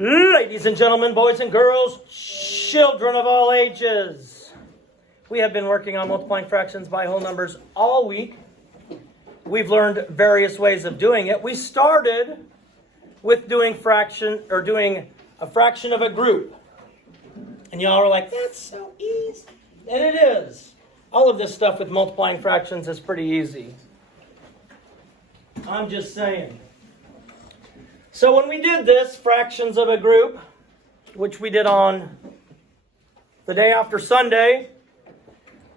Ladies and gentlemen, boys and girls, children of all ages, we have been working on multiplying fractions by whole numbers all week. We've learned various ways of doing it. We started with doing a fraction of a group. And y'all are like, that's so easy. And it is. All of this stuff with multiplying fractions is pretty easy. I'm just saying. So when we did this, fractions of a group, which we did on the day after Sunday,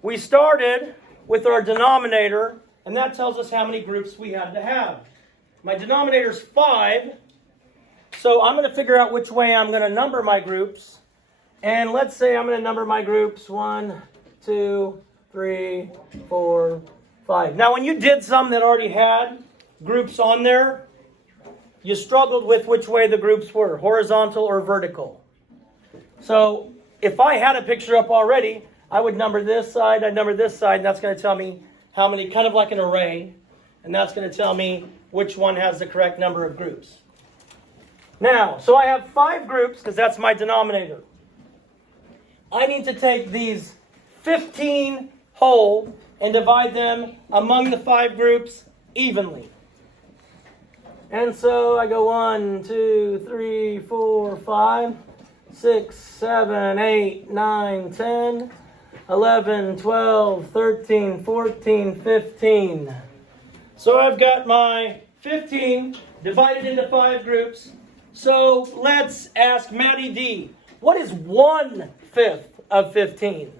we started with our denominator, and that tells us how many groups we had to have. My denominator is 5, so I'm going to figure out which way I'm going to number my groups. And let's say I'm going to number my groups 1, 2, 3, 4, 5. Now when you did some that already had groups on there, you struggled with which way the groups were, horizontal or vertical. So if I had a picture up already, I would number this side, I'd number this side, and that's going to tell me how many, kind of like an array, and that's going to tell me which one has the correct number of groups. Now, so I have 5 groups, because that's my denominator. I need to take these 15 whole and divide them among the 5 groups evenly. And so I go 1, 2, 3, 4, 5, 6, 7, 8, 9, 10, 11, 12, 13, 14, 15. So I've got my 15 divided into 5 groups. So let's ask Maddie D. What is 1/5 of 15?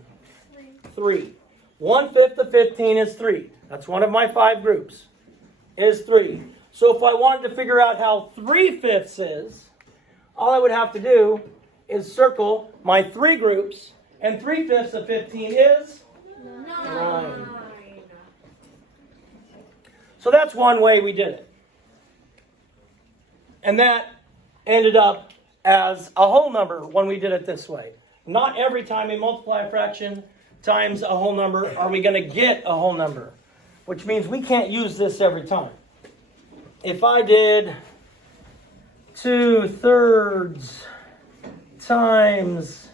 3. 1/5 of 15 is 3. That's one of my 5 groups, is 3. So if I wanted to figure out how 3/5 is, all I would have to do is circle my 3 groups, and 3/5 of 15 is 9. So that's one way we did it. And that ended up as a whole number when we did it this way. Not every time we multiply a fraction times a whole number are we going to get a whole number, which means we can't use this every time. If I did 2/3 times,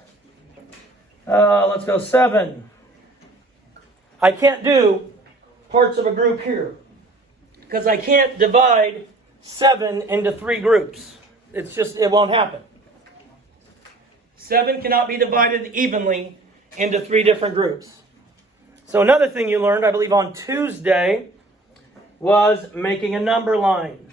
let's go 7. I can't do parts of a group here because I can't divide 7 into 3 groups. It won't happen. 7 cannot be divided evenly into 3 different groups. So another thing you learned, I believe on Tuesday, was making a number line.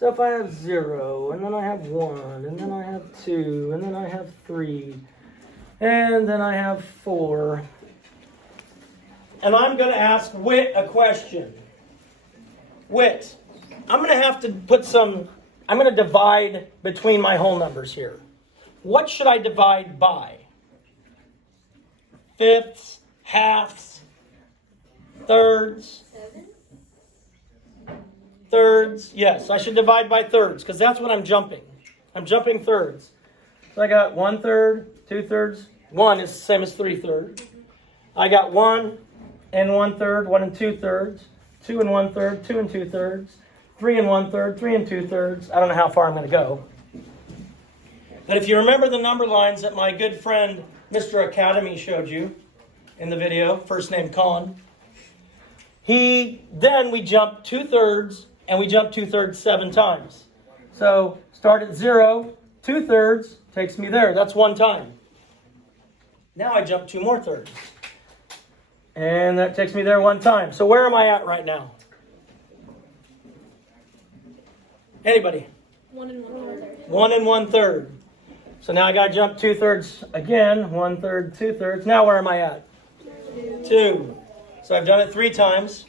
So if I have 0, and then I have 1, and then I have 2, and then I have 3, and then I have 4, and I'm going to ask Whit a question. Whit, I'm going to have to I'm going to divide between my whole numbers here. What should I divide by? Fifths, halves, thirds? Thirds, yes, I should divide by thirds because that's what I'm jumping. I'm jumping thirds. So I got 1/3, 2/3. 1 is the same as 3/3. I got 1 and 1/3, 1 and 2/3. 2 and 1/3, 2 and 2/3. 3 and 1/3, 3 and 2/3. I don't know how far I'm going to go. But if you remember the number lines that my good friend Mr. Academy showed you in the video, first name Colin, then we jump 2/3 and we jump 2/3 7 times. So start at 0, 2/3 takes me there. That's 1 time. Now I jump 2 more thirds. And that takes me there 1 time. So where am I at right now? Anybody? 1 and 1/3. 1 and 1/3. So now I got to jump 2/3 again. 1/3, 2/3. Now where am I at? 2. So I've done it 3 times.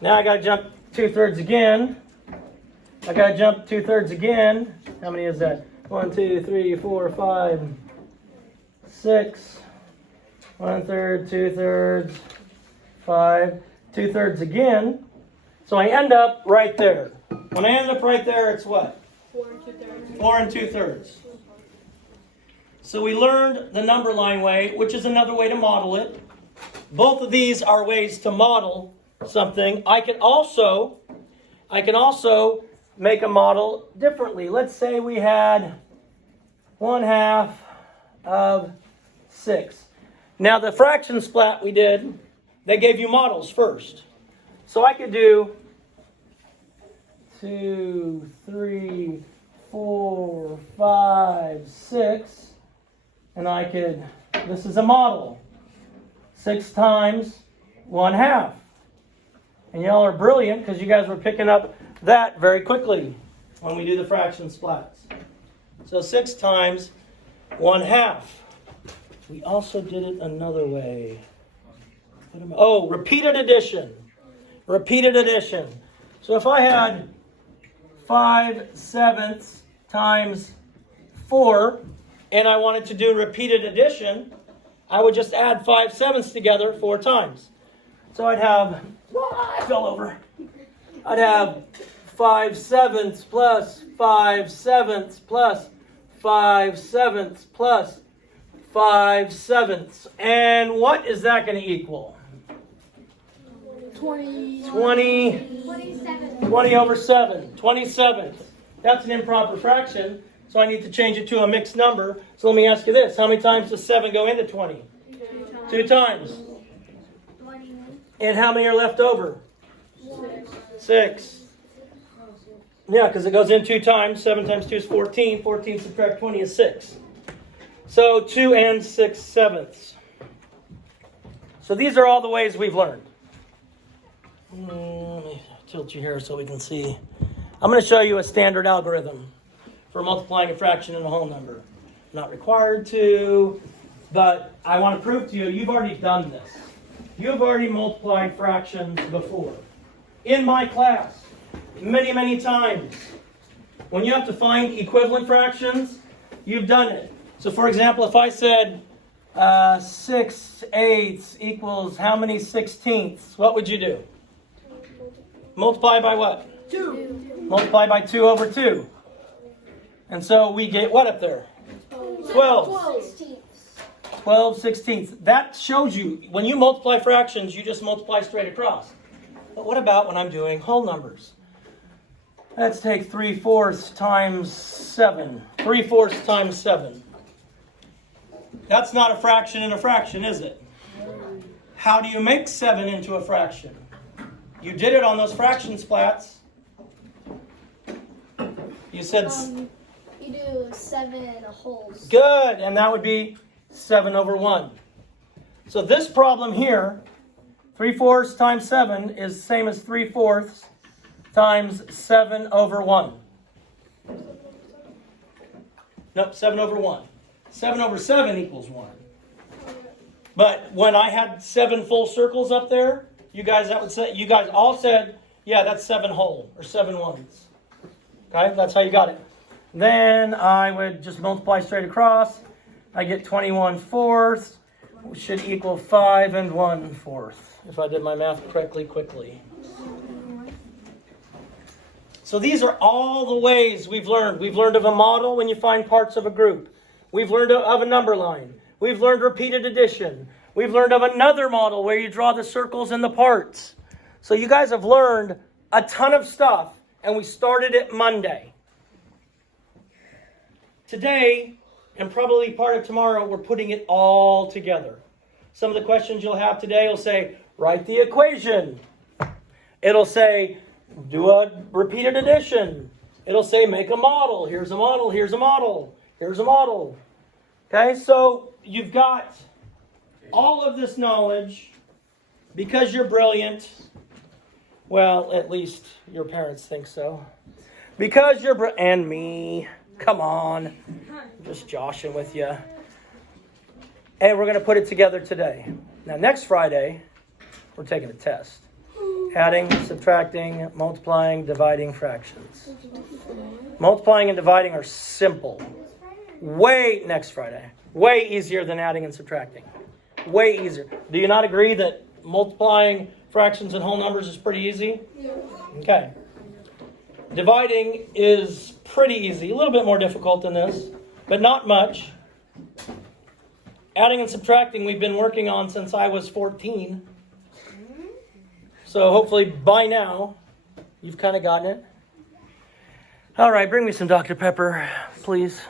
Now I got to jump 2/3 again. I got to jump 2/3 again. How many is that? 1, 2, 3, 4, 5, 6. 1/3, 2/3, 5. 2/3 again. So I end up right there. When I end up right there, it's what? 4 and 2/3. 4 and 2/3. So we learned the number line way, which is another way to model it. Both of these are ways to model something. I can also make a model differently. Let's say we had 1/2 of 6. Now the fraction splat we did, they gave you models first. So I could do 2, 3, 4, 5, 6. And I could, this is a model. 6 times 1/2. And y'all are brilliant because you guys were picking up that very quickly when we do the fraction splats. So 6 times 1/2. We also did it another way. Oh, repeated addition. Repeated addition. So if I had 5/7 times 4, and I wanted to do repeated addition, I would just add 5/7 together 4 times. So I'd have, I fell over. I'd have 5/7 plus 5/7 plus 5/7 plus 5/7. And what is that going to equal? 20 over 7. 27. That's an improper fraction, so I need to change it to a mixed number. So let me ask you this. How many times does 7 go into 20? 2 times. And how many are left over? 6. Yeah, because it goes in 2 times. 7 times 2 is 14. 14 subtract 20 is 6. So 2 and 6/7. So these are all the ways we've learned. Let me tilt you here so we can see. I'm going to show you a standard algorithm for multiplying a fraction and a whole number. Not required to, but I want to prove to you, you've already done this. You've already multiplied fractions before. In my class, many, many times. When you have to find equivalent fractions, you've done it. So for example, if I said 6/8 equals how many 16ths, what would you do? Multiply by what? 2. Multiply by 2 over 2. And so we get what up there? 12. 12/16. That shows you, when you multiply fractions, you just multiply straight across. But what about when I'm doing whole numbers? Let's take 3/4 times 7. 3/4 times 7. That's not a fraction in a fraction, is it? How do you make 7 into a fraction? You did it on those fraction splats. You said... you do 7 wholes. Good, and that would be 7 over 1. So this problem here, 3/4 times 7 is the same as 3/4 times 7 over 1. Nope, 7 over 1. 7 over 7 equals 1. But when I had 7 full circles up there, you guys all said, yeah, that's 7 whole, or 7 ones. Okay, that's how you got it. Then I would just multiply straight across. I get 21/4, which should equal 5 1/4, if I did my math correctly quickly. So these are all the ways we've learned. We've learned of a model when you find parts of a group. We've learned of a number line. We've learned repeated addition. We've learned of another model where you draw the circles and the parts. So you guys have learned a ton of stuff, and we started it Monday. Today, and probably part of tomorrow, we're putting it all together. Some of the questions you'll have today will say, write the equation. It'll say, do a repeated addition. It'll say, make a model. Here's a model, here's a model, here's a model. Okay, so you've got all of this knowledge because you're brilliant. Well, at least your parents think so. Because you're and me. Come on. I'm just joshing with you. And we're going to put it together today. Now, next Friday, we're taking a test. Adding, subtracting, multiplying, dividing fractions. Multiplying and dividing are simple. Next Friday. Way easier than adding and subtracting. Way easier. Do you not agree that multiplying fractions and whole numbers is pretty easy? Yeah. Okay. Dividing is pretty easy. A little bit more difficult than this, but not much. Adding and subtracting we've been working on since I was 14. So hopefully by now you've kind of gotten it. All right, bring me some Dr. Pepper, please.